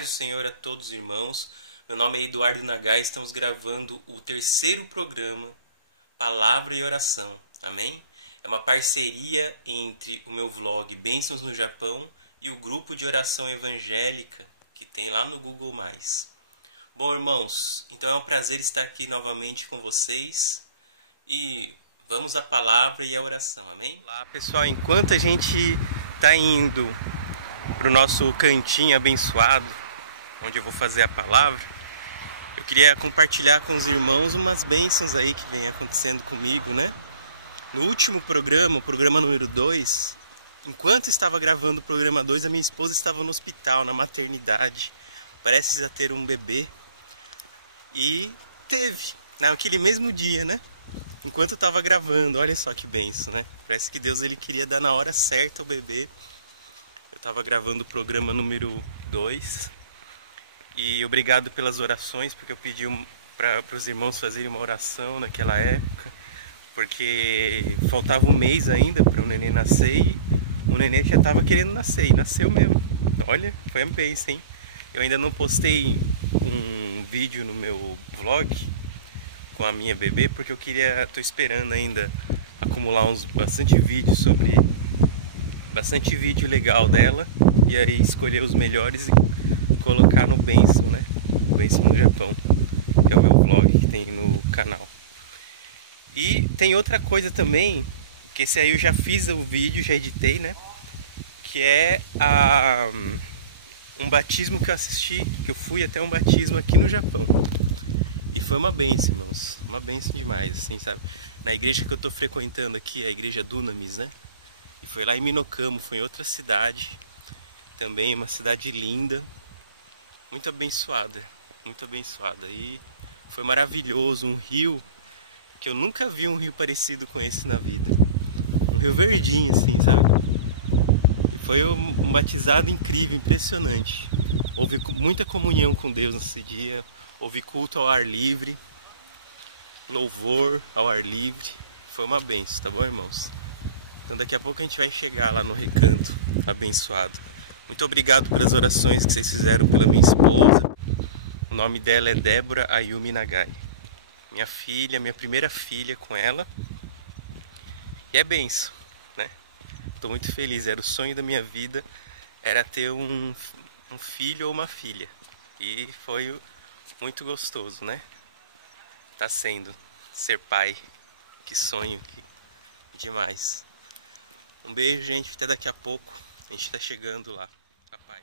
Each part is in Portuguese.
paz do Senhor a todos os irmãos. Meu nome é Eduardo Nagai e estamos gravando o terceiro programa, Palavra e Oração. Amém? É uma parceria entre o meu vlog Bênçãos no Japão e o grupo de oração evangélica que tem lá no Google+. Bom, irmãos, então é um prazer estar aqui novamente com vocês e vamos à palavra e à oração, amém? Olá, pessoal, enquanto a gente está indo para o nosso cantinho abençoado, onde eu vou fazer a palavra, eu queria compartilhar com os irmãos umas bênçãos aí que vem acontecendo comigo, né? No último programa, o programa número 2, enquanto estava gravando o programa 2, a minha esposa estava no hospital, na maternidade, precisa ter um bebê, e teve, naquele mesmo dia, né? Enquanto eu estava gravando, olha só que bênção, né? Parece que Deus ele queria dar na hora certa o bebê. Eu estava gravando o programa número 2 e obrigado pelas orações, porque eu pedi para os irmãos fazerem uma oração naquela época, porque faltava um mês ainda para o neném nascer e o neném já estava querendo nascer e nasceu mesmo. Olha, foi uma bênção, hein? Eu ainda não postei um vídeo no meu vlog com a minha bebê, porque tô esperando ainda acumular bastante vídeo legal dela, e aí escolher os melhores e colocar no Bênção, né? Bênção no Japão, que é o meu vlog que tem no canal. E tem outra coisa também, que esse aí eu já fiz o vídeo, já editei, né? Que é um batismo que eu assisti, que eu fui até um batismo aqui no Japão. E foi uma bênção, irmãos, uma bênção demais, assim, sabe? Na igreja que eu tô frequentando aqui, a igreja Dunamis, né? E foi lá em Minokamo, foi em outra cidade, também uma cidade linda, muito abençoada, muito abençoada. E foi maravilhoso, um rio, que eu nunca vi um rio parecido com esse na vida. Um rio verdinho, assim, sabe? Foi um batizado incrível, impressionante. Houve muita comunhão com Deus nesse dia, houve culto ao ar livre, louvor ao ar livre. Foi uma bênção, tá bom, irmãos? Então daqui a pouco a gente vai chegar lá no recanto abençoado. Muito obrigado pelas orações que vocês fizeram pela minha esposa. O nome dela é Débora Ayumi Nagai. Minha filha, minha primeira filha com ela. E é bênção, né? Estou muito feliz, era o sonho da minha vida, era ter um filho ou uma filha. E foi muito gostoso, né? Tá sendo ser pai. Que sonho, que demais. Um beijo, gente, até daqui a pouco. A gente tá chegando lá. Rapaz.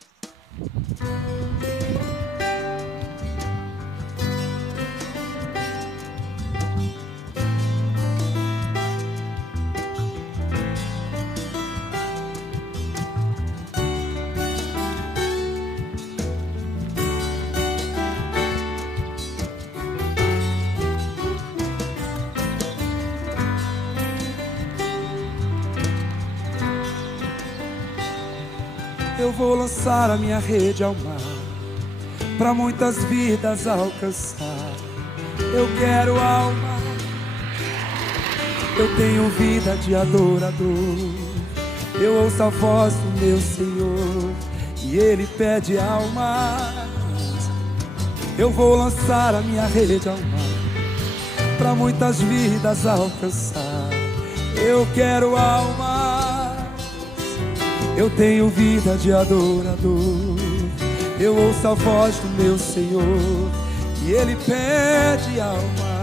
Eu vou lançar a minha rede ao mar, pra muitas vidas alcançar. Eu quero alma, eu tenho vida de adorador. Eu ouço a voz do meu Senhor e Ele pede almas. Eu vou lançar a minha rede ao mar, pra muitas vidas alcançar. Eu quero alma, eu tenho vida de adorador. Eu ouço a voz do meu Senhor e Ele pede alma.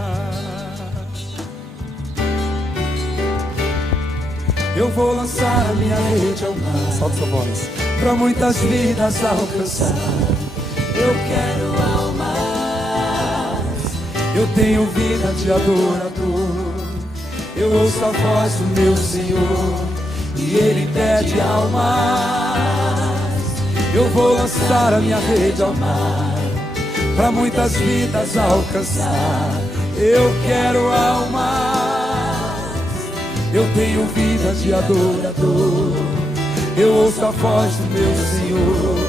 Eu vou lançar a minha rede ao mar, solta sua voz, pra muitas vidas alcançar. Eu quero almas, eu tenho vida de adorador. Eu ouço a voz do meu Senhor e Ele pede almas. Eu vou lançar a minha rede ao mar, pra muitas vidas alcançar. Eu quero almas, eu tenho vida de adorador. Eu ouço a voz do meu Senhor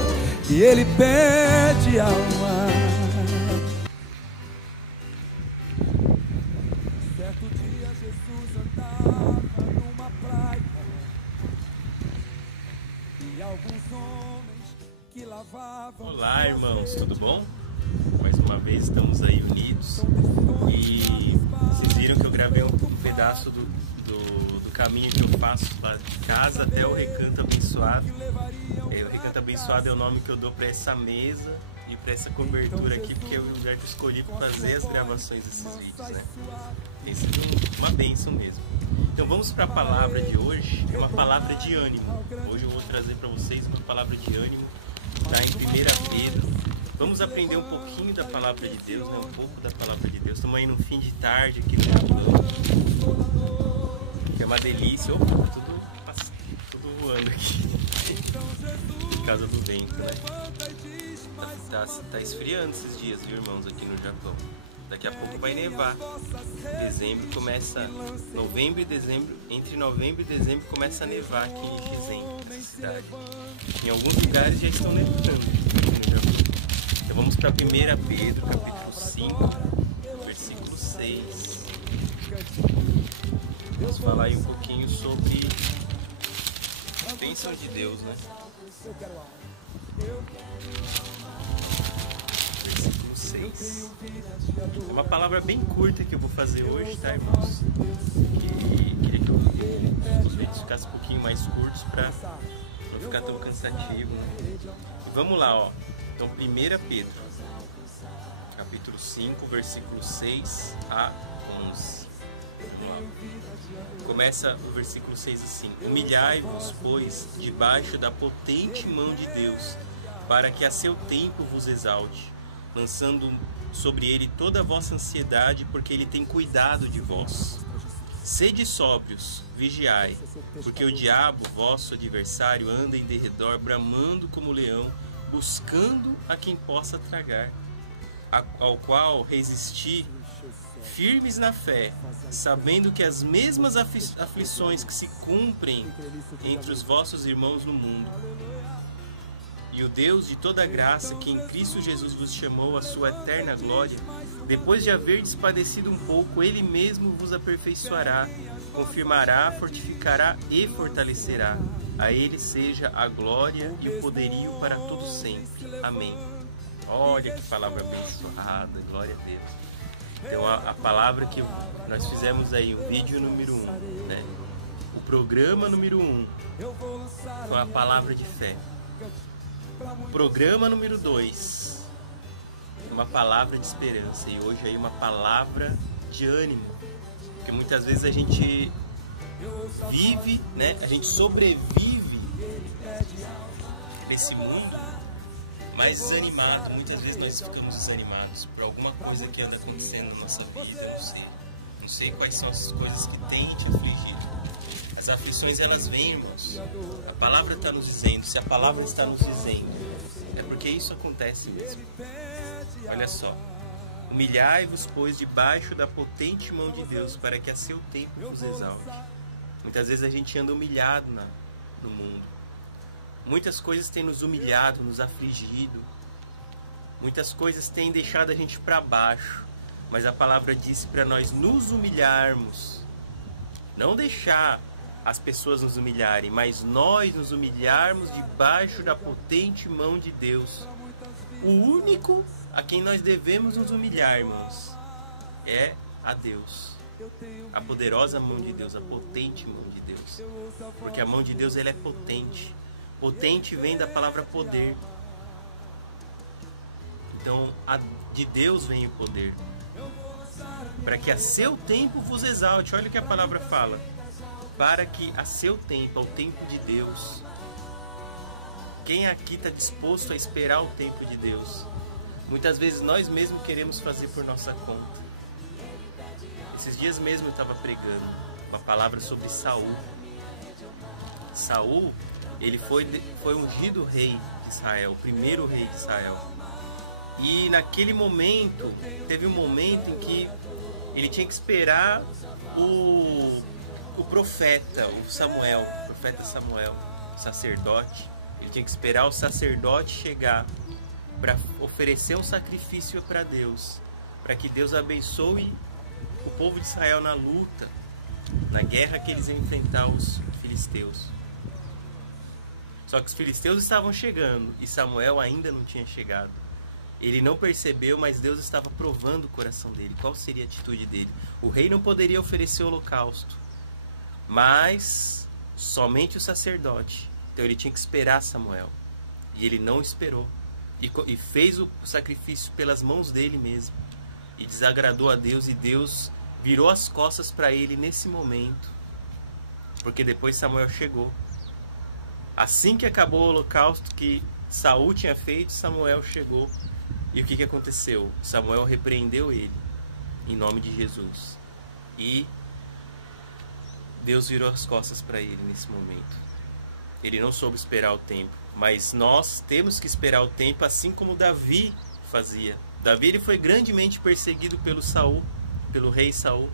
e Ele pede almas. Certo dia Jesus andava numa praia, e alguns homens que lá Olá, irmãos, tudo bom? Mais uma vez estamos aí unidos e vocês viram que eu gravei um pedaço do caminho que eu faço lá de casa até o Recanto Abençoado. O Recanto Abençoado é o nome que eu dou para essa mesa e para essa cobertura aqui, porque é o lugar que eu escolhi para fazer as gravações desses vídeos, né? Tem sido uma bênção mesmo. Então vamos para a palavra de hoje, é uma palavra de ânimo. Hoje eu vou trazer para vocês uma palavra de ânimo, está em 1 Pedro. Vamos aprender um pouquinho da palavra de Deus, né? Um pouco da palavra de Deus. Estamos aí no fim de tarde aqui no Japão, que é uma delícia. Opa, tudo voando aqui por causa do vento, né? Tá esfriando esses dias, viu, irmãos, aqui no Japão. Daqui a pouco vai nevar. Dezembro começa, novembro e dezembro, entre novembro e dezembro começa a nevar aqui em Shenzhen, na cidade. Em alguns lugares já estão nevando aqui no Japão. Então vamos para 1 Pedro, capítulo 5, versículo 6. Vamos falar aí um pouquinho sobre a bênção de Deus, né? Versículo 6. É uma palavra bem curta que eu vou fazer hoje, tá, irmãos? Queria que os vídeos ficassem um pouquinho mais curtos para não ficar tão cansativo, né? E vamos lá, ó. Então, 1 Pedro, capítulo 5, versículo 6 a 11. Começa o versículo 6 assim: Humilhai-vos, pois, debaixo da potente mão de Deus, para que a seu tempo vos exalte, lançando sobre ele toda a vossa ansiedade, porque ele tem cuidado de vós. Sede sóbrios, vigiai, porque o diabo, vosso adversário, anda em derredor, bramando como leão, buscando a quem possa tragar, ao qual resisti firmes na fé, sabendo que as mesmas aflições que se cumprem entre os vossos irmãos no mundo. E o Deus de toda graça, que em Cristo Jesus vos chamou à sua eterna glória, depois de haverdes padecido um pouco, Ele mesmo vos aperfeiçoará, confirmará, fortificará e fortalecerá. A Ele seja a glória e o poderio para todo sempre. Amém. Olha que palavra abençoada, glória a Deus. Então a palavra que nós fizemos aí, o vídeo número 1, né? O programa número 1, com a palavra de fé. O programa número 2, uma palavra de esperança. E hoje aí uma palavra de ânimo. Porque muitas vezes a gente vive, né? A gente sobrevive nesse mundo mais desanimado. Muitas vezes nós ficamos desanimados por alguma coisa que anda acontecendo na nossa vida. Eu não sei quais são as coisas que têm te afligido. As aflições, elas vêm, irmãos. A palavra está nos dizendo. Se a palavra está nos dizendo, é porque isso acontece mesmo. Olha só: humilhai-vos, pois, debaixo da potente mão de Deus, para que a seu tempo vos exalte. Muitas vezes a gente anda humilhado no mundo. Muitas coisas têm nos humilhado, nos afligido. Muitas coisas têm deixado a gente para baixo. Mas a palavra disse para nós nos humilharmos. Não deixar as pessoas nos humilharem, mas nós nos humilharmos debaixo da potente mão de Deus. O único a quem nós devemos nos humilhar, irmãos, é a Deus. A poderosa mão de Deus, a potente mão de Deus. Porque a mão de Deus, ela é potente. Potente vem da palavra poder. Então, de Deus vem o poder. Para que a seu tempo vos exalte. Olha o que a palavra fala. Para que a seu tempo, ao tempo de Deus. Quem aqui está disposto a esperar o tempo de Deus? Muitas vezes nós mesmos queremos fazer por nossa conta. Esses dias mesmo eu estava pregando uma palavra sobre Saul. Saul, ele foi ungido rei de Israel, o primeiro rei de Israel. E naquele momento, teve um momento em que ele tinha que esperar o profeta, o profeta Samuel, o sacerdote. Ele tinha que esperar o sacerdote chegar para oferecer um sacrifício para Deus, para que Deus abençoe o povo de Israel na luta, na guerra que eles iam enfrentar os filisteus. Só que os filisteus estavam chegando e Samuel ainda não tinha chegado. Ele não percebeu, mas Deus estava provando o coração dele. Qual seria a atitude dele? O rei não poderia oferecer o holocausto, mas somente o sacerdote. Então ele tinha que esperar Samuel. E ele não esperou. E fez o sacrifício pelas mãos dele mesmo. E desagradou a Deus, e Deus virou as costas para ele nesse momento. Porque depois Samuel chegou. Assim que acabou o holocausto que Saul tinha feito, Samuel chegou. E o que aconteceu? Samuel repreendeu ele, em nome de Jesus. E Deus virou as costas para ele nesse momento. Ele não soube esperar o tempo. Mas nós temos que esperar o tempo, assim como Davi fazia. Davi ele foi grandemente perseguido pelo Saul, pelo rei Saul.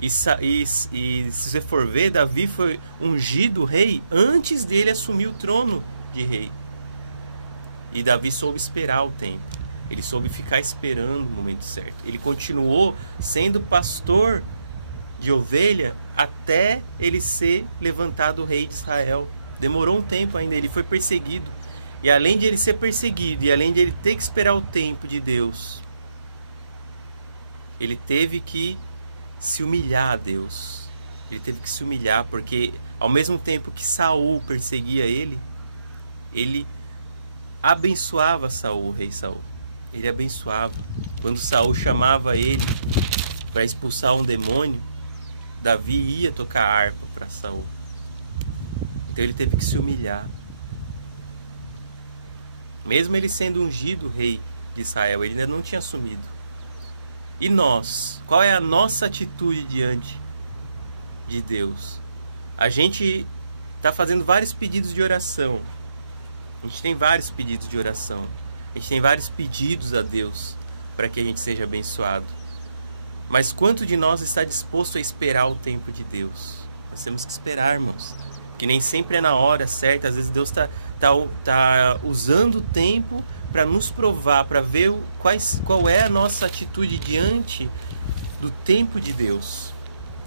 E se você for ver, Davi foi ungido rei antes dele assumir o trono de rei. E Davi soube esperar o tempo. Ele soube ficar esperando o momento certo. Ele continuou sendo pastor de ovelha até ele ser levantado rei de Israel. Demorou um tempo ainda, ele foi perseguido. E além de ele ser perseguido, e além de ele ter que esperar o tempo de Deus, ele teve que se humilhar a Deus. Ele teve que se humilhar, porque ao mesmo tempo que Saul perseguia ele, ele abençoava Saul, o rei Saul. Ele abençoava. Quando Saul chamava ele para expulsar um demônio, Davi ia tocar harpa para Saul. Então ele teve que se humilhar. Mesmo ele sendo ungido rei de Israel, ele ainda não tinha assumido. E nós? Qual é a nossa atitude diante de Deus? A gente está fazendo vários pedidos de oração. A gente tem vários pedidos de oração. A gente tem vários pedidos a Deus para que a gente seja abençoado. Mas quanto de nós está disposto a esperar o tempo de Deus? Nós temos que esperar, irmãos. Que nem sempre é na hora certa. Às vezes Deus está usando o tempo para nos provar, para ver qual é a nossa atitude diante do tempo de Deus.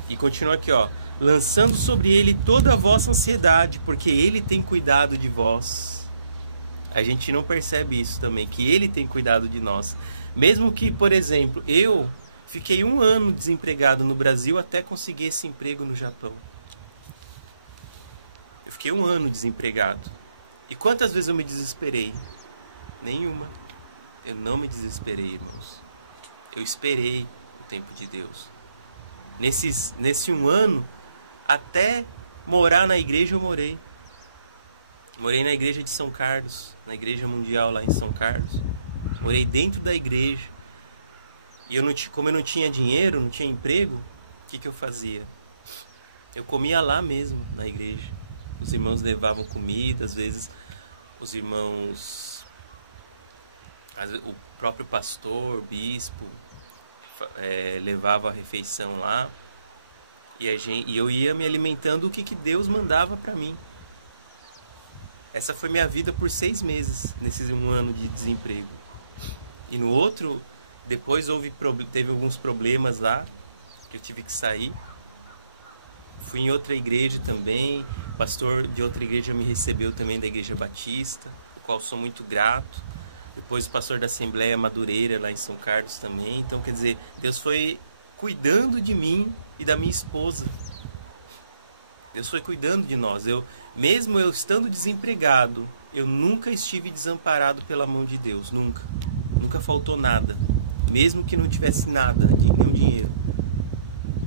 E continua aqui, ó. Lançando sobre Ele toda a vossa ansiedade, porque Ele tem cuidado de vós. A gente não percebe isso também, que Ele tem cuidado de nós. Mesmo que, por exemplo, eu fiquei 1 ano desempregado no Brasil até conseguir esse emprego no Japão. Eu fiquei 1 ano desempregado. E quantas vezes eu me desesperei? Nenhuma. Eu não me desesperei, irmãos. Eu esperei o tempo de Deus. Nesse 1 ano, até morar na igreja eu morei. Morei na igreja de São Carlos, na igreja mundial lá em São Carlos. Morei dentro da igreja. E como eu não tinha dinheiro, não tinha emprego, o que eu fazia? Eu comia lá mesmo, na igreja. Os irmãos levavam comida, às vezes os irmãos, o próprio pastor, bispo, levava a refeição lá. E eu ia me alimentando do que Deus mandava para mim. Essa foi minha vida por 6 meses, nesses 1 ano de desemprego. E no outro, depois teve alguns problemas lá, que eu tive que sair. Fui em outra igreja também, o pastor de outra igreja me recebeu também, da Igreja Batista, o qual sou muito grato. Depois o pastor da Assembleia Madureira, lá em São Carlos também. Então, quer dizer, Deus foi cuidando de mim e da minha esposa. Deus foi cuidando de nós. Mesmo eu estando desempregado, eu nunca estive desamparado pela mão de Deus, nunca. Nunca faltou nada, mesmo que não tivesse nada, nenhum dinheiro.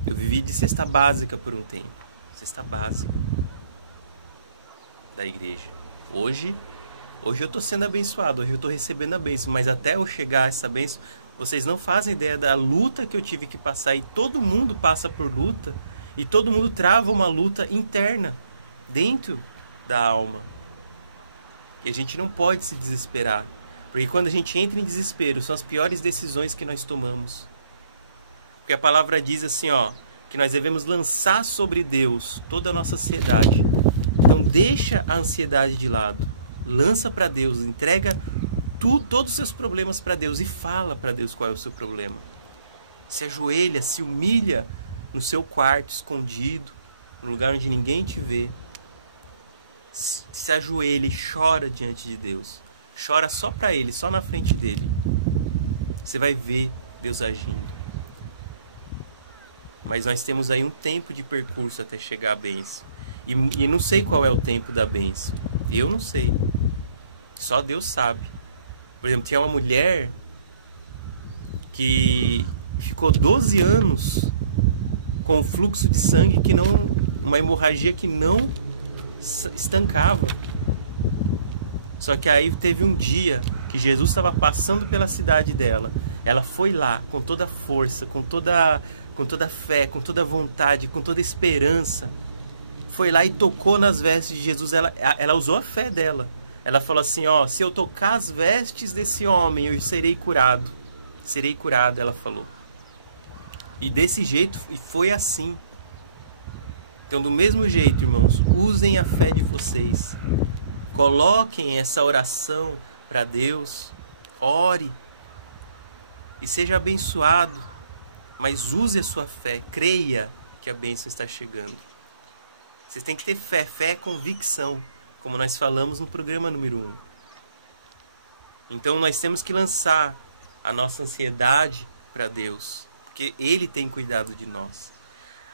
Eu vivi de cesta básica por um tempo, cesta básica da igreja. Hoje eu estou sendo abençoado, hoje eu estou recebendo a bênção, mas até eu chegar a essa bênção, vocês não fazem ideia da luta que eu tive que passar. E todo mundo passa por luta, e todo mundo trava uma luta interna, dentro da alma. E a gente não pode se desesperar, porque quando a gente entra em desespero, são as piores decisões que nós tomamos. Porque a palavra diz assim, ó, que nós devemos lançar sobre Deus toda a nossa ansiedade. Então deixa a ansiedade de lado, lança para Deus, entrega todos os seus problemas para Deus e fala para Deus qual é o seu problema. Se ajoelha, se humilha no seu quarto, escondido, no lugar onde ninguém te vê. se ajoelha e chora diante de Deus. Chora só para Ele, só na frente dele. Você vai ver Deus agindo. Mas nós temos aí um tempo de percurso até chegar à bênção. E não sei qual é o tempo da bênção. Eu não sei. Só Deus sabe. Por exemplo, tinha uma mulher que ficou 12 anos com um fluxo de sangue que não... uma hemorragia que não estancava. Só que aí teve um dia que Jesus estava passando pela cidade dela. Ela foi lá com toda a força, com toda a fé, com toda a vontade, com toda a esperança. Foi lá e tocou nas vestes de Jesus. Ela usou a fé dela. Ela falou assim, ó, se eu tocar as vestes desse homem, eu serei curado. Serei curado, ela falou. E desse jeito, e foi assim. Então, do mesmo jeito, irmãos, usem a fé de vocês. Coloquem essa oração para Deus. Ore. E seja abençoado. Mas use a sua fé. Creia que a bênção está chegando. Vocês têm que ter fé. Fé é convicção. Como nós falamos no programa número 1. Então, nós temos que lançar a nossa ansiedade para Deus. Porque Ele tem cuidado de nós.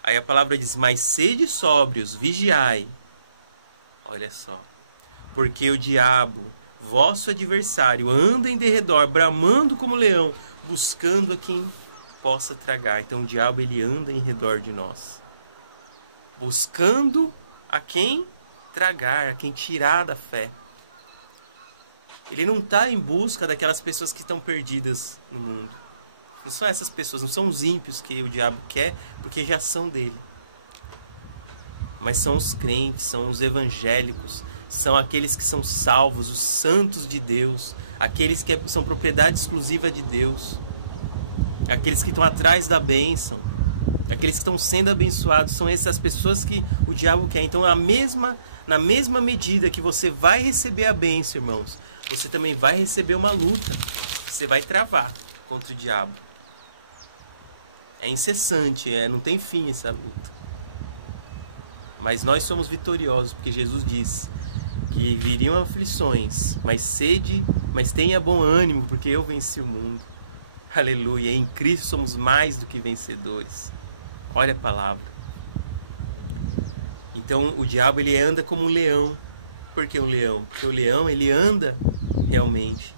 Aí a palavra diz, mas sede sóbrios, vigiai. Olha só. Porque o diabo, vosso adversário, anda em derredor, bramando como leão, buscando a quem possa tragar. Então o diabo, ele anda em redor de nós. Buscando a quem tragar, a quem tirar da fé. Ele não está em busca daquelas pessoas que estão perdidas no mundo. Não são essas pessoas, não são os ímpios que o diabo quer, porque já são dele. Mas são os crentes, são os evangélicos, são aqueles que são salvos, os santos de Deus, aqueles que são propriedade exclusiva de Deus, aqueles que estão atrás da bênção, aqueles que estão sendo abençoados, são essas pessoas que o diabo quer. Então, na mesma medida que você vai receber a bênção, irmãos, você também vai receber uma luta, você vai travar contra o diabo. É incessante, não tem fim essa luta. Mas nós somos vitoriosos, porque Jesus diz que viriam aflições, mas tenha bom ânimo, porque eu venci o mundo. Aleluia, em Cristo somos mais do que vencedores. Olha a palavra. Então o diabo, ele anda como um leão. Por que um leão? Porque o leão, ele anda realmente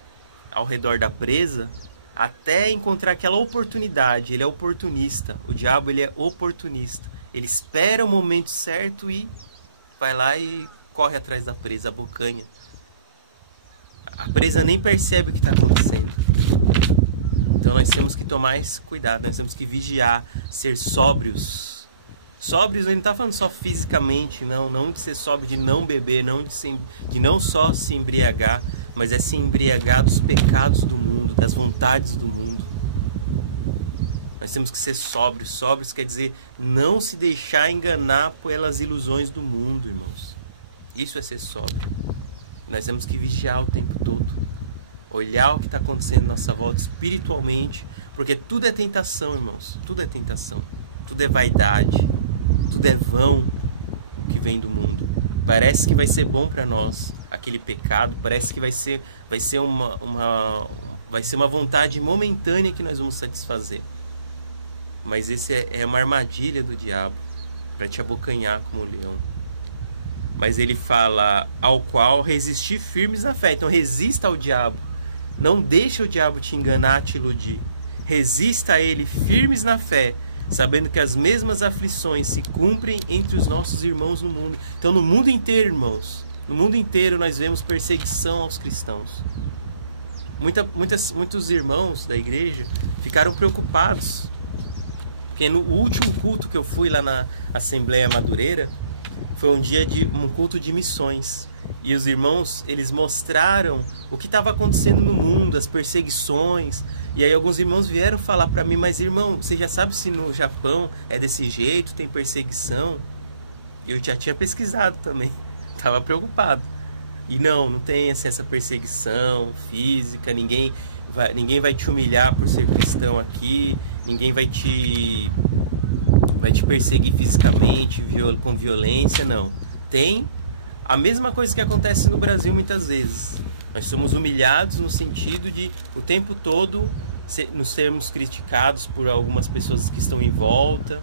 ao redor da presa até encontrar aquela oportunidade. Ele é oportunista. O diabo, ele é oportunista. Ele espera o momento certo e vai lá e corre atrás da presa, abocanha. A presa nem percebe o que está acontecendo. Então nós temos que tomar esse cuidado, nós temos que vigiar, ser sóbrios. Sóbrios, ele não está falando só fisicamente, não de ser sóbrio, de não beber, de não só se embriagar, mas é se embriagar dos pecados do mundo, das vontades do mundo. Nós temos que ser sóbrios. Sóbrios quer dizer não se deixar enganar pelas ilusões do mundo, irmãos. Isso é ser sóbrio. Nós temos que vigiar o tempo todo. Olhar o que está acontecendo na nossa volta espiritualmente. Porque tudo é tentação, irmãos. Tudo é tentação. Tudo é vaidade. Tudo é vão que vem do mundo. Parece que vai ser bom para nós aquele pecado. Parece que vai ser uma vontade momentânea que nós vamos satisfazer. Mas esse é uma armadilha do diabo para te abocanhar como um leão. Mas ele fala, ao qual resistir firmes na fé. Então resista ao diabo. Não deixa o diabo te enganar, te iludir. Resista a ele firmes na fé, sabendo que as mesmas aflições se cumprem entre os nossos irmãos no mundo. Então no mundo inteiro, irmãos, no mundo inteiro nós vemos perseguição aos cristãos. Muitos irmãos da igreja ficaram preocupados. Porque no último culto que eu fui lá na Assembleia Madureira, foi um dia de um culto de missões. E os irmãos, eles mostraram o que estava acontecendo no mundo, as perseguições. E aí alguns irmãos vieram falar para mim, mas irmão, você já sabe se no Japão é desse jeito, tem perseguição? Eu já tinha pesquisado também, estava preocupado. E não tem essa perseguição física, ninguém vai te humilhar por ser cristão aqui, ninguém vai te perseguir fisicamente, com violência, não. Tem a mesma coisa que acontece no Brasil muitas vezes. Nós somos humilhados no sentido de o tempo todo nos sermos criticados por algumas pessoas que estão em volta.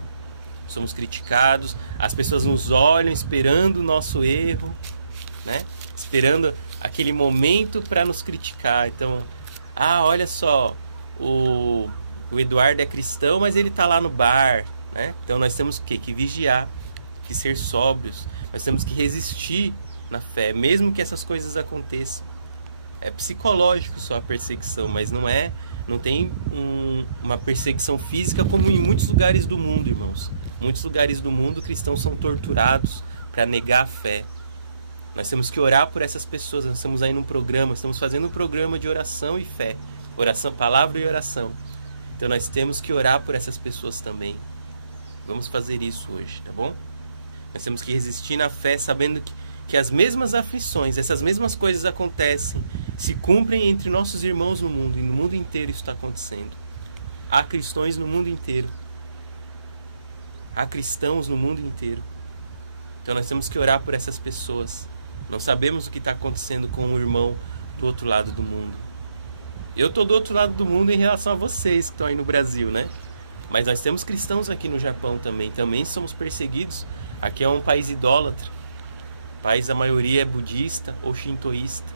Somos criticados, as pessoas nos olham esperando o nosso erro, né? Esperando aquele momento para nos criticar. Então, olha só, o Eduardo é cristão, mas ele está lá no bar, né? Então nós temos que vigiar, que ser sóbrios. Nós temos que resistir na fé, mesmo que essas coisas aconteçam. É psicológico só a perseguição, mas não tem uma perseguição física como em muitos lugares do mundo, irmãos. Em muitos lugares do mundo, cristãos são torturados para negar a fé. Nós temos que orar por essas pessoas. Nós estamos aí num programa, estamos fazendo um programa de oração e fé. Oração, palavra e oração. Então nós temos que orar por essas pessoas também. Vamos fazer isso hoje, tá bom? Nós temos que resistir na fé, sabendo que as mesmas aflições, essas mesmas coisas acontecem, se cumprem entre nossos irmãos no mundo. E no mundo inteiro isso está acontecendo. Há cristãos no mundo inteiro. Há cristãos no mundo inteiro. Então nós temos que orar por essas pessoas. Não sabemos o que está acontecendo com o irmão do outro lado do mundo. Eu estou do outro lado do mundo em relação a vocês que estão aí no Brasil, né? Mas nós temos cristãos aqui no Japão também. Também somos perseguidos. Aqui é um país idólatra. O país, a maioria é budista ou shintoísta,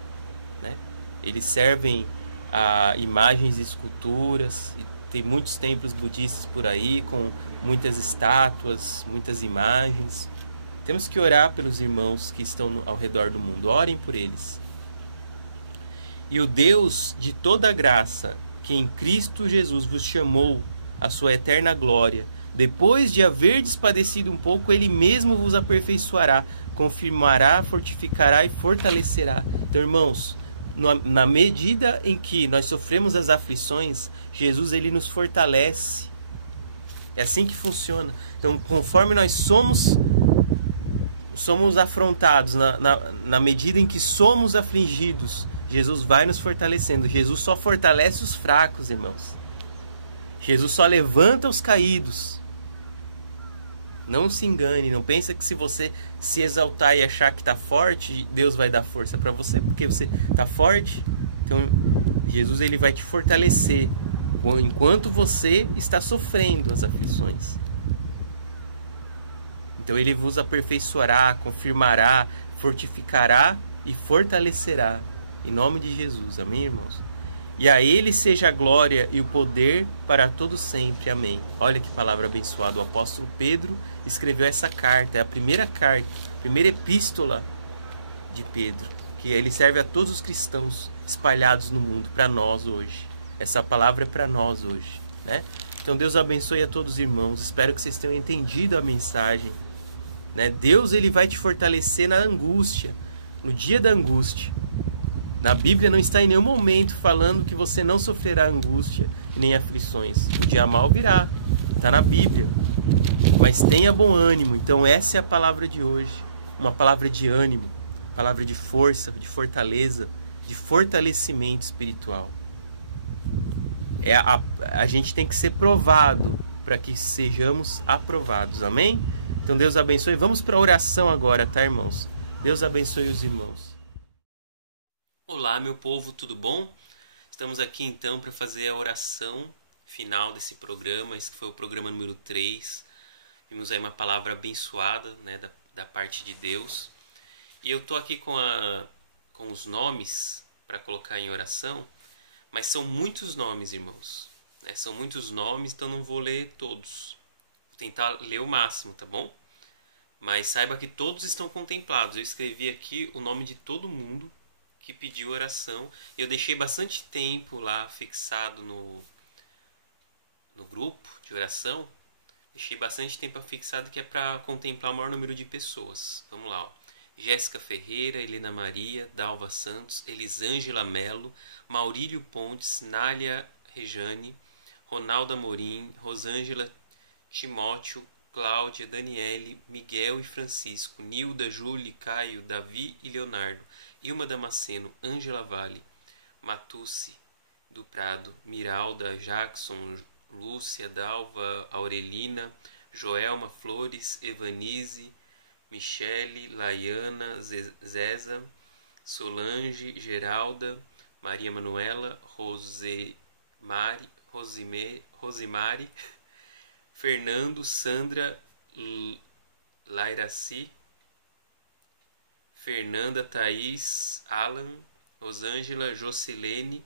né? Eles servem a imagens e esculturas. E tem muitos templos budistas por aí, com muitas estátuas, muitas imagens. Temos que orar pelos irmãos que estão ao redor do mundo. Orem por eles. E o Deus de toda graça, que em Cristo Jesus vos chamou à sua eterna glória, depois de haverdes padecido um pouco, Ele mesmo vos aperfeiçoará, confirmará, fortificará e fortalecerá. Então, irmãos, na medida em que nós sofremos as aflições, Jesus ele nos fortalece. É assim que funciona. Então, conforme nós somos afrontados, na medida em que somos afligidos, Jesus vai nos fortalecendo. Jesus só fortalece os fracos, irmãos. Jesus só levanta os caídos. Não se engane, não pensa que se você se exaltar e achar que está forte, Deus vai dar força para você, porque você está forte. Então, Jesus ele vai te fortalecer enquanto você está sofrendo as aflições. Então ele vos aperfeiçoará, confirmará, fortificará e fortalecerá. Em nome de Jesus, amém, irmãos? E a Ele seja a glória e o poder para todos sempre, amém. Olha que palavra abençoada. O apóstolo Pedro escreveu essa carta. É a primeira carta, a primeira epístola de Pedro, que ele serve a todos os cristãos espalhados no mundo, para nós hoje. Essa palavra é para nós hoje, né? Então Deus abençoe a todos os irmãos. Espero que vocês tenham entendido a mensagem, né? Deus ele vai te fortalecer na angústia, no dia da angústia. Na Bíblia não está em nenhum momento falando que você não sofrerá angústia nem aflições. O dia mal virá, está na Bíblia. Mas tenha bom ânimo. Então essa é a palavra de hoje. Uma palavra de ânimo, palavra de força, de fortaleza, de fortalecimento espiritual. A gente tem que ser provado para que sejamos aprovados. Amém? Então Deus abençoe. Vamos para a oração agora, tá, irmãos? Deus abençoe os irmãos. Olá, meu povo, tudo bom? Estamos aqui então para fazer a oração final desse programa. Esse foi o programa número 3. Vimos aí uma palavra abençoada, né, da parte de Deus. E eu estou aqui com os nomes para colocar em oração, mas são muitos nomes, irmãos. Né? São muitos nomes, então não vou ler todos. Vou tentar ler o máximo, tá bom? Mas saiba que todos estão contemplados. Eu escrevi aqui o nome de todo mundo que pediu oração. Eu deixei bastante tempo lá fixado no grupo de oração. Deixei bastante tempo fixado que é para contemplar o maior número de pessoas. Vamos lá, ó. Jéssica Ferreira, Helena Maria, Dalva Santos, Elisângela Melo, Maurílio Pontes, Nália Rejane, Ronaldo Amorim, Rosângela Timóteo, Cláudia, Daniele, Miguel e Francisco, Nilda, Júlia, Caio, Davi e Leonardo, Ilma Damasceno, Ângela Vale, Matucci do Prado, Miralda, Jackson, Lúcia, Dalva, Aurelina, Joelma Flores, Evanise, Michele, Laiana, Zeza, Solange, Geralda, Maria Manuela, Rosimari, Fernando, Sandra, Lairaci, Fernanda, Thaís, Alan, Rosângela, Jocilene,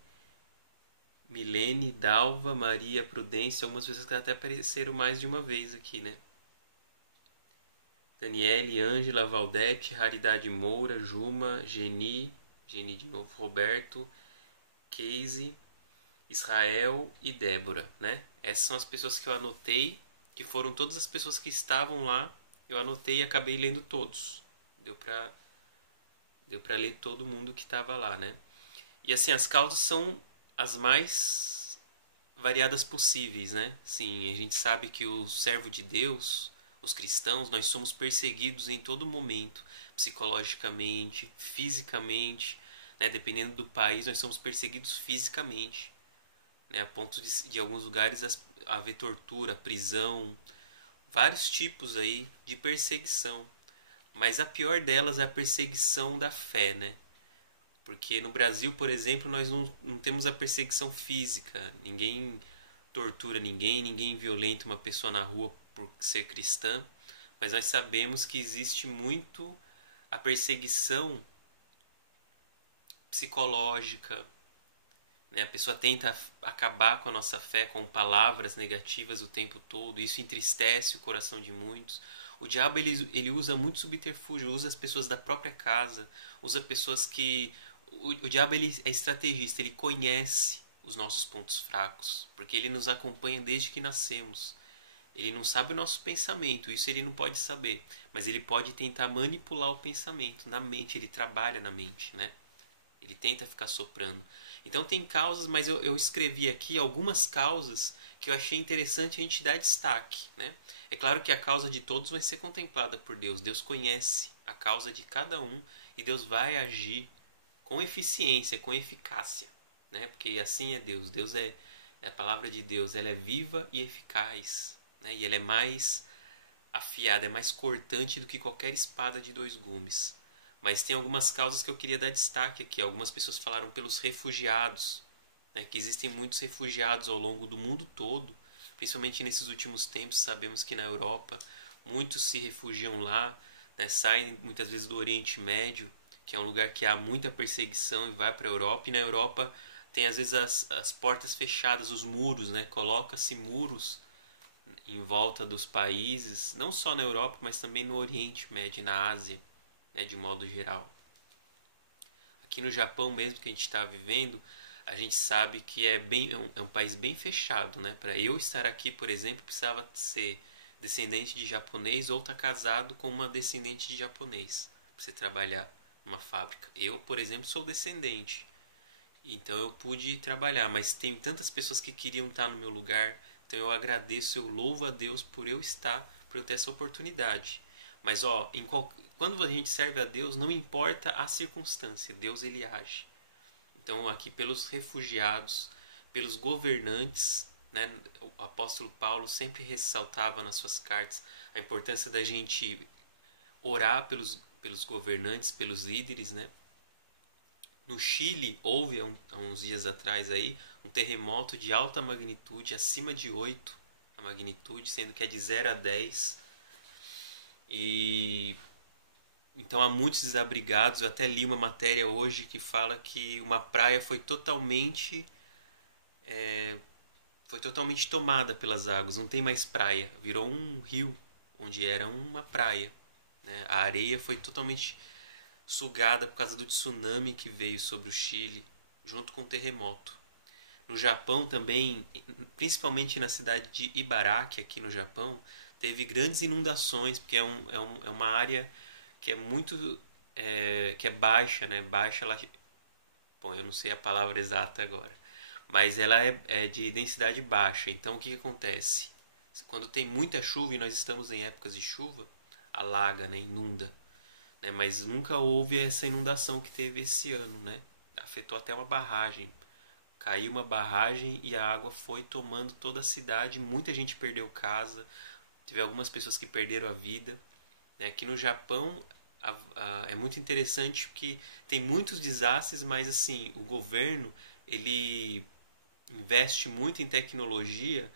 Milene, Dalva, Maria, Prudência, algumas pessoas que até apareceram mais de uma vez aqui, né? Daniele, Ângela, Valdete, Raridade Moura, Juma, Geni de novo, Roberto, Casey, Israel e Débora, né? Essas são as pessoas que eu anotei, que foram todas as pessoas que estavam lá. Eu anotei e acabei lendo todos. Deu pra ler todo mundo que estava lá, né? E assim, as causas são as mais variadas possíveis, né? Sim, a gente sabe que o servo de Deus, os cristãos, nós somos perseguidos em todo momento, psicologicamente, fisicamente, né? Dependendo do país, nós somos perseguidos fisicamente, né? A ponto de alguns lugares haver tortura, prisão, vários tipos aí de perseguição. Mas a pior delas é a perseguição da fé, né? Porque no Brasil, por exemplo, nós não temos a perseguição física. Ninguém tortura ninguém violenta uma pessoa na rua por ser cristã. Mas nós sabemos que existe muito a perseguição psicológica, né? A pessoa tenta acabar com a nossa fé com palavras negativas o tempo todo. Isso entristece o coração de muitos. O diabo ele usa muito subterfúgio, usa as pessoas da própria casa, usa pessoas que... O diabo ele é estrategista, ele conhece os nossos pontos fracos, porque ele nos acompanha desde que nascemos. Ele não sabe o nosso pensamento, isso ele não pode saber, mas ele pode tentar manipular o pensamento na mente, ele trabalha na mente, né? Ele tenta ficar soprando. Então tem causas, mas eu escrevi aqui algumas causas que eu achei interessante a gente dar destaque, né? É claro que a causa de todos vai ser contemplada por Deus. Deus conhece a causa de cada um e Deus vai agir com eficiência, com eficácia, né? Porque assim é Deus. Deus é a palavra de Deus, ela é viva e eficaz, né? E ela é mais afiada, é mais cortante do que qualquer espada de dois gumes. Mas tem algumas causas que eu queria dar destaque aqui. Algumas pessoas falaram pelos refugiados, né? Que existem muitos refugiados ao longo do mundo todo, principalmente nesses últimos tempos. Sabemos que na Europa muitos se refugiam lá, né? Saem muitas vezes do Oriente Médio, que é um lugar que há muita perseguição, e vai para a Europa. E na Europa tem às vezes as portas fechadas, os muros, né? Coloca-se muros em volta dos países, não só na Europa, mas também no Oriente Médio e na Ásia, né? De modo geral. Aqui no Japão mesmo que a gente está vivendo, a gente sabe que é um país bem fechado, né? Para eu estar aqui, por exemplo, precisava ser descendente de japonês ou estar casado com uma descendente de japonês para você trabalhar numa fábrica. Eu, por exemplo, sou descendente, então eu pude trabalhar, mas tem tantas pessoas que queriam estar no meu lugar, então eu agradeço, eu louvo a Deus por eu ter essa oportunidade. Mas quando a gente serve a Deus, não importa a circunstância, Deus ele age. Então aqui pelos refugiados, pelos governantes, né? O apóstolo Paulo sempre ressaltava nas suas cartas a importância da gente orar pelos governantes, pelos líderes, né? No Chile houve há uns dias atrás aí um terremoto de alta magnitude, acima de 8 a magnitude, sendo que é de 0 a 10. E então há muitos desabrigados. Eu até li uma matéria hoje que fala que uma praia foi totalmente tomada pelas águas. Não tem mais praia, virou um rio onde era uma praia, né? A areia foi totalmente sugada por causa do tsunami que veio sobre o Chile, junto com o terremoto. No Japão também, principalmente na cidade de Ibaraki, aqui no Japão, teve grandes inundações, porque é uma área que é muito que é baixa, né? Baixa, bom, eu não sei a palavra exata agora, mas ela é de densidade baixa. Então o que acontece? Quando tem muita chuva, e nós estamos em épocas de chuva, alaga, né? Inunda, né? Mas nunca houve essa inundação que teve esse ano, né? Afetou até uma barragem. Caiu uma barragem e a água foi tomando toda a cidade. Muita gente perdeu casa. Teve algumas pessoas que perderam a vida. Aqui no Japão é muito interessante porque tem muitos desastres, mas assim, o governo ele investe muito em tecnologia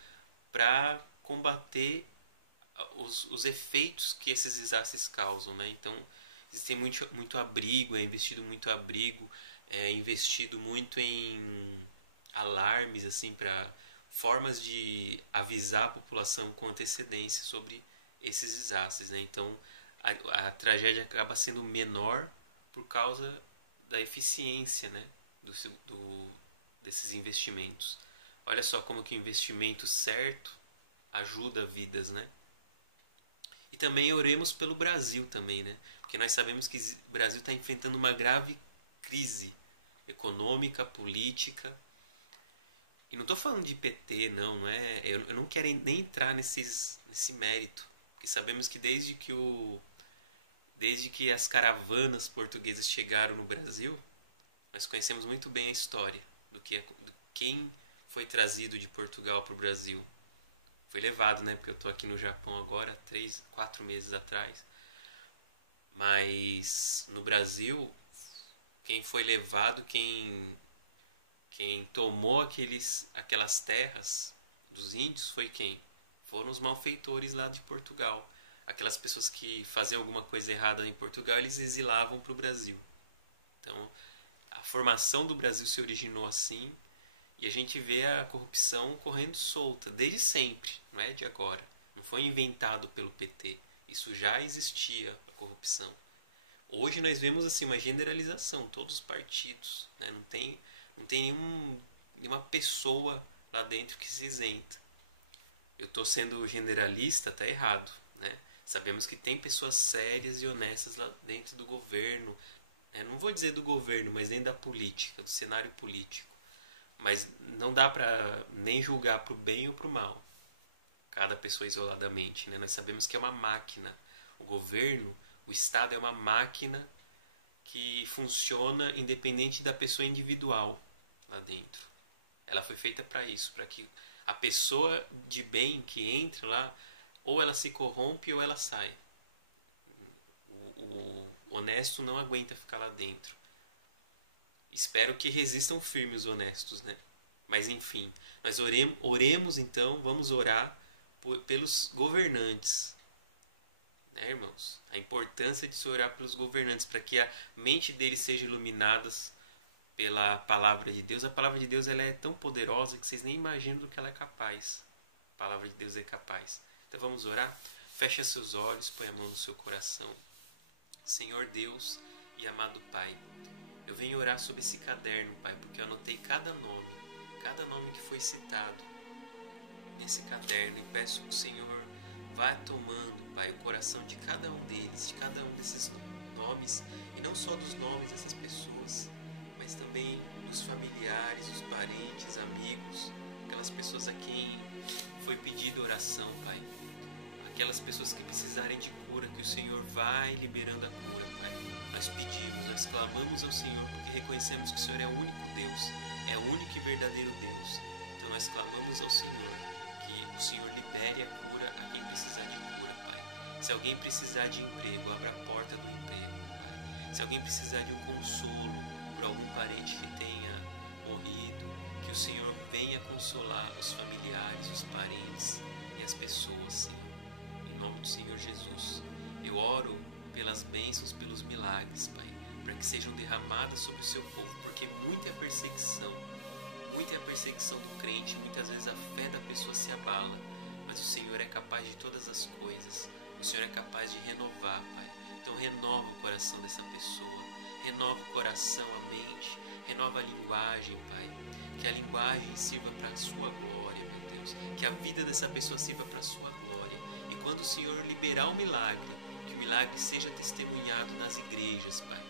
para combater os efeitos que esses desastres causam, né? Então, existe muito abrigo, é investido muito abrigo, é investido muito em alarmes, assim, para formas de avisar a população com antecedência sobre esses desastres, né? Então, a tragédia acaba sendo menor por causa da eficiência, né? Desses investimentos. Olha só como que o investimento certo ajuda vidas, né? E também oremos pelo Brasil também, né? Porque nós sabemos que o Brasil está enfrentando uma grave crise econômica, política. E não estou falando de PT, não é? Eu não quero nem entrar nesse mérito. Porque sabemos que desde que as caravanas portuguesas chegaram no Brasil, nós conhecemos muito bem a história do quem foi trazido de Portugal para o Brasil. Foi levado, né? Porque eu estou aqui no Japão agora, 3, 4 meses atrás. Mas no Brasil, quem foi levado, quem tomou aquelas terras dos índios foi quem? Foram os malfeitores lá de Portugal. Aquelas pessoas que faziam alguma coisa errada em Portugal, eles exilavam para o Brasil. Então, a formação do Brasil se originou assim. E a gente vê a corrupção correndo solta, desde sempre, não é de agora. Não foi inventado pelo PT. Isso já existia, a corrupção. Hoje nós vemos assim uma generalização, todos os partidos. Né? Não tem nenhuma pessoa lá dentro que se isenta. Eu estou sendo generalista, está errado. Né? Sabemos que tem pessoas sérias e honestas lá dentro do governo. Não vou dizer do governo, mas dentro da política, do cenário político. Mas não dá para nem julgar para o bem ou para o mal. Cada pessoa isoladamente. Né? Nós sabemos que é uma máquina. O governo, o Estado é uma máquina que funciona independente da pessoa individual lá dentro. Ela foi feita para isso, para que a pessoa de bem que entra lá, ou ela se corrompe ou ela sai. O honesto não aguenta ficar lá dentro. Espero que resistam firmes os honestos, né? Mas enfim, nós oremos então, vamos orar pelos governantes. Né, irmãos? A importância de se orar pelos governantes, para que a mente deles seja iluminada pela palavra de Deus. A palavra de Deus ela é tão poderosa que vocês nem imaginam do que ela é capaz. A palavra de Deus é capaz. Então vamos orar? Feche seus olhos, põe a mão no seu coração. Senhor Deus e amado Pai, eu venho orar sobre esse caderno, Pai, porque eu anotei cada nome que foi citado nesse caderno, e peço que o Senhor vá tomando, Pai, o coração de cada um deles, de cada um desses nomes, e não só dos nomes dessas pessoas, mas também dos familiares, dos parentes, amigos, aquelas pessoas a quem foi pedida oração, Pai, aquelas pessoas que precisarem de cura, que o Senhor vai liberando a cura, Pai. Nós pedimos, nós clamamos ao Senhor, porque reconhecemos que o Senhor é o único Deus, é o único e verdadeiro Deus. Então nós clamamos ao Senhor, que o Senhor libere a cura a quem precisar de cura, Pai. Se alguém precisar de emprego, abra a porta do emprego, Pai. Se alguém precisar de um consolo por algum parente que tenha morrido, que o Senhor venha consolar os familiares, os parentes e as pessoas, Senhor. Em nome do Senhor Jesus, eu oro pelas bênçãos, pelos milagres, Pai, para que sejam derramadas sobre o seu povo, porque muita é a perseguição do crente, muitas vezes a fé da pessoa se abala, mas o Senhor é capaz de todas as coisas, o Senhor é capaz de renovar, Pai. Então renova o coração dessa pessoa, renova o coração, a mente, renova a linguagem, Pai, que a linguagem sirva para a sua glória, meu Deus, que a vida dessa pessoa sirva para a sua glória, e quando o Senhor liberar o milagre seja testemunhado nas igrejas, Pai.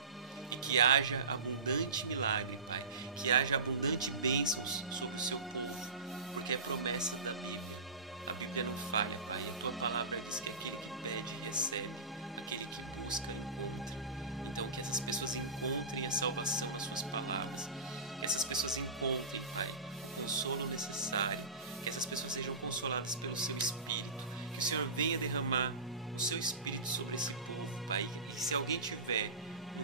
E que haja abundante milagre, Pai. Que haja abundante bênçãos sobre o seu povo. Porque é promessa da Bíblia. A Bíblia não falha, Pai. A tua palavra diz que aquele que pede, recebe. Aquele que busca, encontra. Então que essas pessoas encontrem a salvação nas suas palavras. Que essas pessoas encontrem, Pai, o consolo necessário. Que essas pessoas sejam consoladas pelo seu Espírito. Que o Senhor venha derramar o seu Espírito sobre esse povo, Pai. E se alguém tiver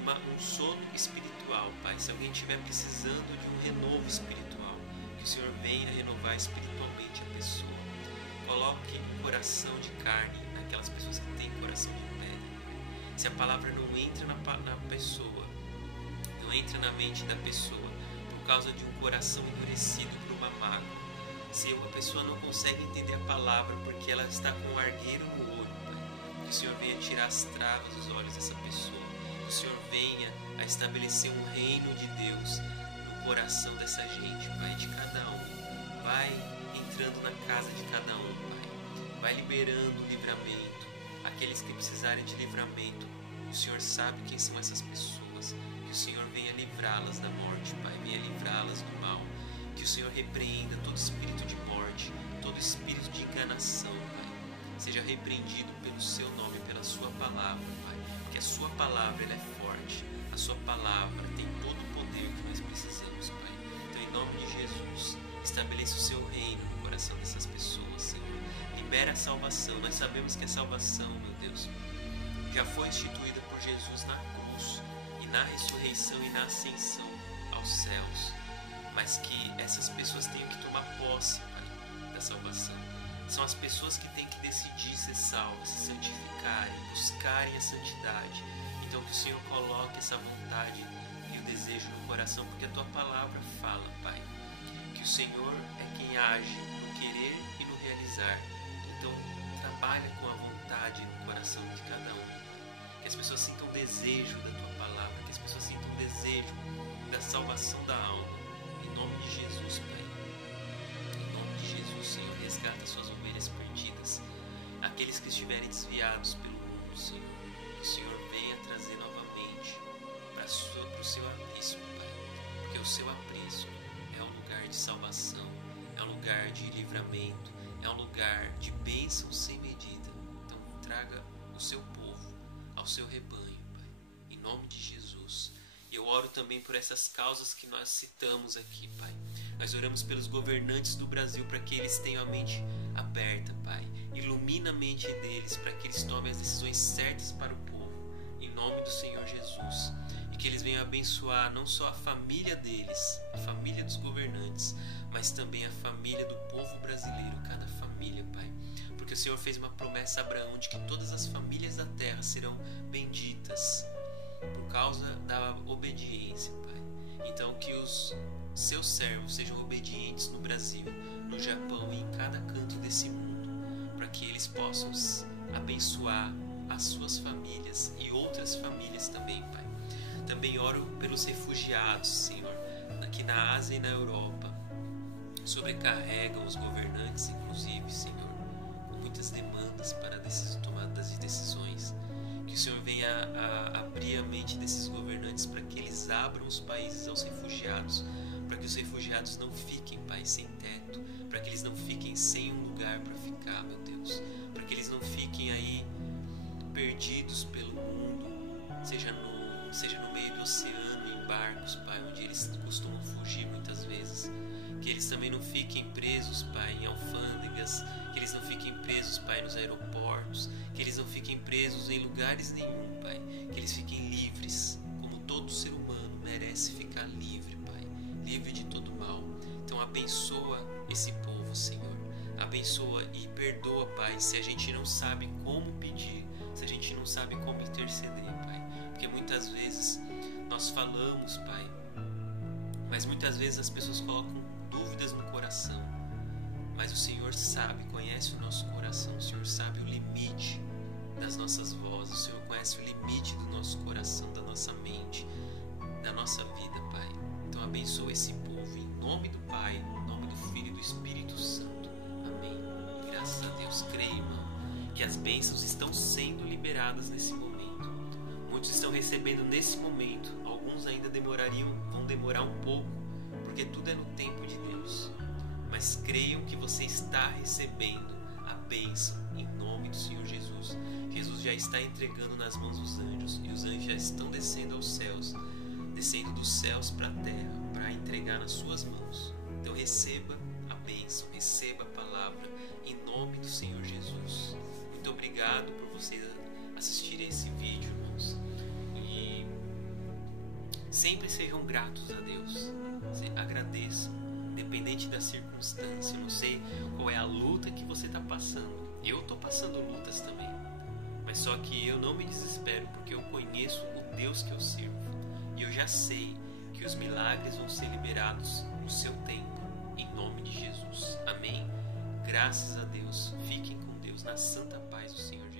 um sono espiritual, Pai, se alguém estiver precisando de um renovo espiritual, que o Senhor venha renovar espiritualmente a pessoa. Coloque um coração de carne naquelas pessoas que têm coração de pedra. Se a palavra não entra na pessoa, não entra na mente da pessoa por causa de um coração endurecido por uma mágoa, se uma pessoa não consegue entender a palavra porque ela está com um argueiro no olho, Pai, que o Senhor venha tirar as travas dos olhos dessa pessoa, que o Senhor venha a estabelecer um reino de Deus no coração dessa gente, Pai, de cada um. Vai entrando na casa de cada um, Pai. Vai liberando livramento. Aqueles que precisarem de livramento, o Senhor sabe quem são essas pessoas. Que o Senhor venha livrá-las da morte, Pai. Venha livrá-las do mal. Que o Senhor repreenda todo espírito de morte, todo espírito de enganação, Pai. Seja repreendido pelo seu nome, pela sua palavra, Pai. Porque a sua palavra ela é forte. A sua palavra tem todo o poder que nós precisamos, Pai. Então, em nome de Jesus, estabeleça o seu reino no coração dessas pessoas, Senhor. Libera a salvação. Nós sabemos que a salvação, meu Deus, já foi instituída por Jesus na cruz e na ressurreição e na ascensão aos céus. Mas que essas pessoas tenham que tomar posse, Pai, da salvação. São as pessoas que têm que decidir ser salvas, se santificarem, buscarem a santidade. Então que o Senhor coloque essa vontade e o desejo no coração, porque a Tua palavra fala, Pai, que o Senhor é quem age no querer e no realizar. Então trabalha com a vontade no coração de cada um. Que as pessoas sintam desejo da Tua palavra, que as pessoas sintam desejo da salvação da alma. Em nome de Jesus, Pai. Em nome de Jesus, Senhor, resgata suas ovelhas perdidas. Aqueles que estiverem desviados pelo mundo, Senhor. Que o Senhor venha trazer novamente para o seu aprisco, Pai. Porque o seu aprisco é um lugar de salvação, é um lugar de livramento, é um lugar de bênção sem medida. Então traga o seu povo ao seu rebanho, Pai. Em nome de Jesus. Eu oro também por essas causas que nós citamos aqui, Pai. Nós oramos pelos governantes do Brasil para que eles tenham a mente aberta, Pai. Ilumina a mente deles para que eles tomem as decisões certas para o povo. Em nome do Senhor Jesus. E que eles venham abençoar não só a família deles, a família dos governantes, mas também a família do povo brasileiro, cada família, Pai. Porque o Senhor fez uma promessa a Abraão de que todas as famílias da terra serão benditas por causa da obediência, Pai. Então que os seus servos sejam obedientes no Brasil, no Japão e em cada canto desse mundo, para que eles possam abençoar as suas famílias e outras famílias também, Pai. Também oro pelos refugiados, Senhor, aqui na Ásia e na Europa. Sobrecarregam os governantes, inclusive, Senhor, com muitas demandas para tomadas de decisões. Que o Senhor venha a abrir a mente desses governantes para que eles abram os países aos refugiados, para que os refugiados não fiquem, Pai, sem teto, para que eles não fiquem sem um lugar para ficar, meu Deus, para que eles não fiquem aí perdidos pelo mundo, seja no meio do oceano, em barcos, Pai, onde eles costumam fugir muitas vezes. Que eles também não fiquem presos, Pai, em alfândegas, que eles não fiquem presos, Pai, nos aeroportos, que eles não fiquem presos em lugares nenhum, Pai, que eles fiquem livres, como todo ser humano merece ficar livre, Pai, livre de todo mal. Então abençoa esse povo, Senhor, abençoa e perdoa, Pai, se a gente não sabe como pedir, se a gente não sabe como interceder, Pai, porque muitas vezes nós falamos, Pai, mas muitas vezes as pessoas colocam dúvidas no coração, mas o Senhor sabe, conhece o nosso coração, o Senhor sabe o limite das nossas vozes, o Senhor conhece o limite do nosso coração, da nossa mente, da nossa vida, Pai. Então abençoa esse povo em nome do Pai, em nome do Filho e do Espírito Santo. Amém. Graças a Deus. Creia, irmão, que as bênçãos estão sendo liberadas nesse momento. Muitos estão recebendo nesse momento, alguns ainda vão demorar um pouco, porque tudo é no tempo de Deus. Mas creiam que você está recebendo a bênção em nome do Senhor Jesus. Jesus já está entregando nas mãos dos anjos, e os anjos já estão descendo aos céus, descendo dos céus para a terra, para entregar nas suas mãos. Então receba a bênção, receba a palavra em nome do Senhor Jesus. Muito Muito obrigado por vocês assistirem esse vídeo, irmãos. E sempre sejam gratos a Deus. Agradeçam, independente da circunstância. Eu não sei qual é a luta que você está passando. Eu estou passando lutas também. Mas só que eu não me desespero, porque eu conheço o Deus que eu sirvo. E eu já sei que os milagres vão ser liberados no seu tempo, em nome de Jesus. Amém? Graças a Deus. Fiquem com Deus na santa paz do Senhor Jesus.